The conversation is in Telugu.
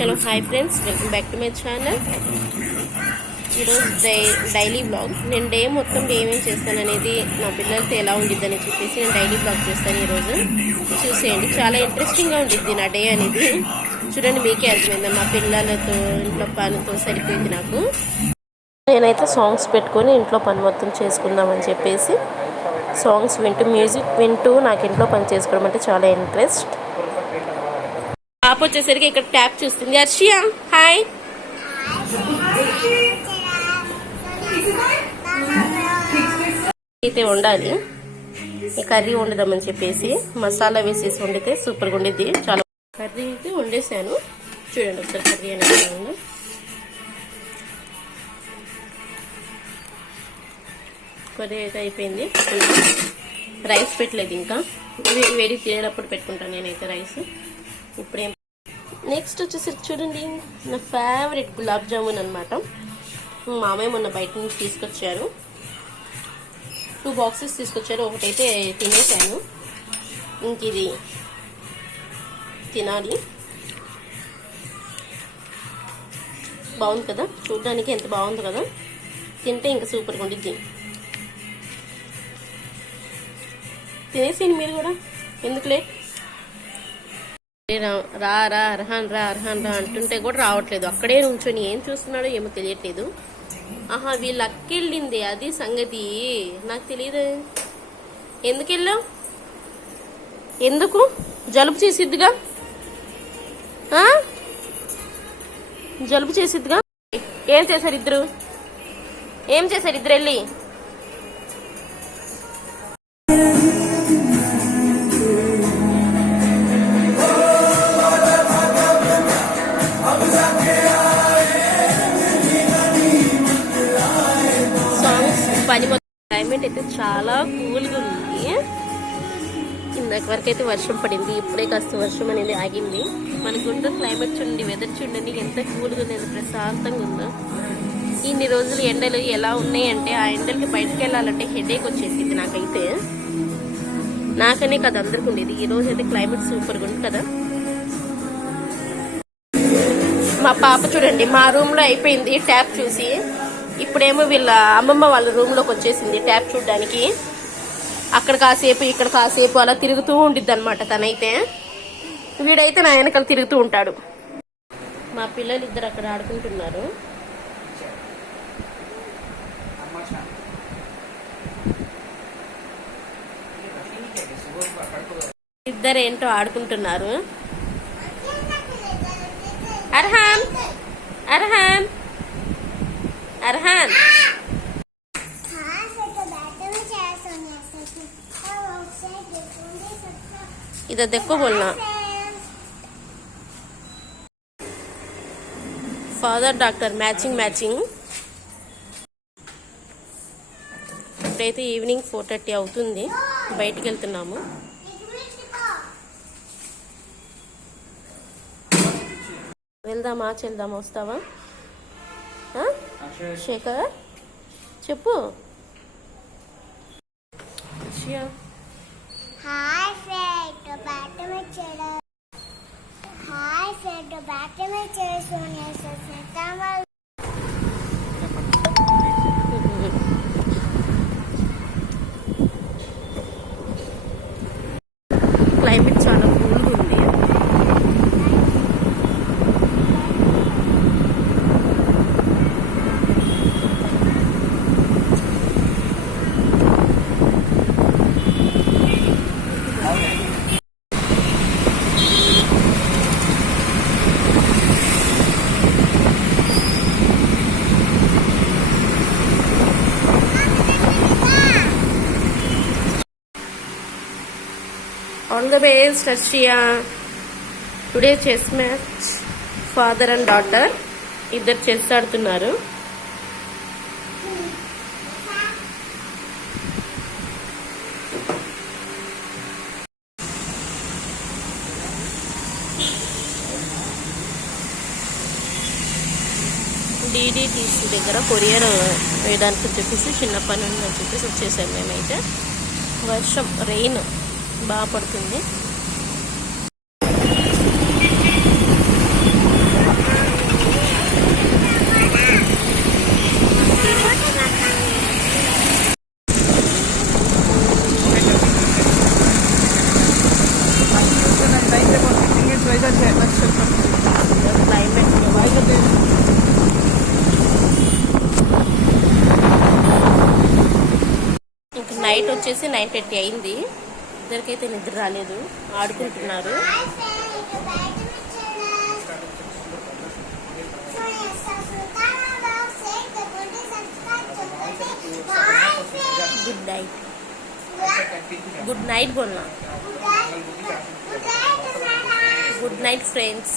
Hello hi friends, welcome back to my channel. ఈరోజు డైలీ బ్లాగ్. నేను డే మొత్తం ఏమేమి చేస్తాను అనేది నా పిల్లలతో ఎలా ఉండిద్దని చెప్పేసి నేను డైలీ బ్లాగ్ చేస్తాను. ఈరోజు చూసేయండి, చాలా ఇంట్రెస్టింగ్గా ఉండిద్ది నా డే అనేది. చూడండి, మీకే అర్థమైందా, మా పిల్లలతో ఇంట్లో పనితో సరిపోయింది నాకు. నేనైతే సాంగ్స్ పెట్టుకొని ఇంట్లో పని మొత్తం చేసుకుందామని చెప్పేసి సాంగ్స్ వింటూ మ్యూజిక్ వింటూ నాకు ఇంట్లో పని చేసుకోవడం అంటే చాలా ఇంట్రెస్ట్. పాప వచ్చేసరికి ఇక్కడ ట్యాప్ చూస్తుంది. హర్షియా హాయ్. అయితే వండాలి, కర్రీ వండుదామని చెప్పేసి మసాలా వేసేసి వండితే సూపర్గా ఉండిద్ది. చాలా కర్రీ అయితే వండేసాను, చూడండి ఒకసారి కర్రీ అనేది. కర్రీ అయితే అయిపోయింది. రైస్ పెట్టలేదు, ఇంకా వేడి తినేటప్పుడు పెట్టుకుంటాను నేనైతే రైస్. ఇప్పుడేం నెక్స్ట్ వచ్చేసరికి చూడండి, నా ఫేవరెట్ గులాబ్ జామున్ అనమాట. మామయ్య మొన్న బయట నుంచి తీసుకొచ్చారు, 2 బాక్సెస్ తీసుకొచ్చారు. ఒకటైతే తినేసాను, ఇంక ఇది తినాలి. బాగుంది కదా, చూడడానికి ఎంత బాగుంది కదా, తింటే ఇంకా సూపర్గా ఉండిద్ది. తినేసేయండి మీరు కూడా, ఎందుకులే. రా రా అర్హాన్ రా అర్హాన్ రా అంటుంటే కూడా రావట్లేదు. అక్కడే నుంచొని ఏం చూస్తున్నాడో ఏమో తెలియట్లేదు. ఆహా, వీళ్ళు అక్కెళ్ళింది, అది సంగతి. నాకు తెలియదు. ఎందుకు వెళ్ళావు? ఎందుకు? జలుబు చేసిద్దిగా, జలుబు చేసిద్దిగా. ఏం చేశారు ఇద్దరు? ఏం చేశారు ఇద్దరు వెళ్ళి? క్లైమేట్ అయితే చాలా కూల్గా ఉంది. ఇందాక వరకు అయితే వర్షం పడింది, ఇప్పుడే కాస్త వర్షం అనేది ఆగింది. మనకుంటే క్లైమేట్ చూడండి, వెదర్ చూడండి ఎంత కూల్గా ఉంది, ఎంత ప్రశాంతంగా ఉందో. ఇన్ని రోజులు ఎండలు ఎలా ఉన్నాయంటే, ఆ ఎండలకి బయటకు వెళ్ళాలంటే హెడేక్ వచ్చేసింది నాకైతే. నాకనే కదా అందరికి ఉండేది. ఈ రోజు అయితే క్లైమేట్ సూపర్గా ఉంది కదా. మా పాప చూడండి, మా రూమ్లో అయిపోయింది ట్యాప్ చూసి. ఇప్పుడేమో వీళ్ళ అమ్మమ్మ వాళ్ళ రూమ్లోకి వచ్చేసింది ట్యాప్ చూడడానికి. అక్కడ కాసేపు ఇక్కడ కాసేపు అలా తిరుగుతూ ఉండిద్ది అనమాట తనైతే. వీడైతే నా వెనకాల తిరుగుతూ ఉంటాడు. మా పిల్లలు ఇద్దరు అక్కడ ఆడుకుంటున్నారు. ఇద్దరు ఏంటో ఆడుకుంటున్నారు. అర్హాన్ అర్హాన్ అర్హాన్, इधर देखो बोलना. Father doctor matching matching. ఇప్పుడైతే ఈవినింగ్ 4:30 అవుతుంది, బయటికి వెళ్తున్నాము. వెళ్దామా చెల్దామా, వస్తావా? శేఖర్ చెప్పు. హాయ్ ఫ్రెండ్, బ్యాట్ में चलो. हाय फ्रेंड, बैट में चलो सोने से सेटामा. క్లైమేట్ చాలా కూల్గా ఉంది. All the best, Arshia. Today chess match, father and daughter. ఇద్దరు చెస్ ఆడుతున్నారు. DDTC దగ్గర కొరియర్ వేయడానికి చెప్పేసి చిన్న పని ఉందని చెప్పేసి వచ్చేసాం మేమైతే. వర్షం రెయిన్ బాగా పడుతుంది. వచ్చేసి 9:30 అయింది. ఇద్దరికైతే నిద్ర రాలేదు, ఆడుకుంటున్నారు. Hi friend bat match good night. Good night बोलना. Good night friends.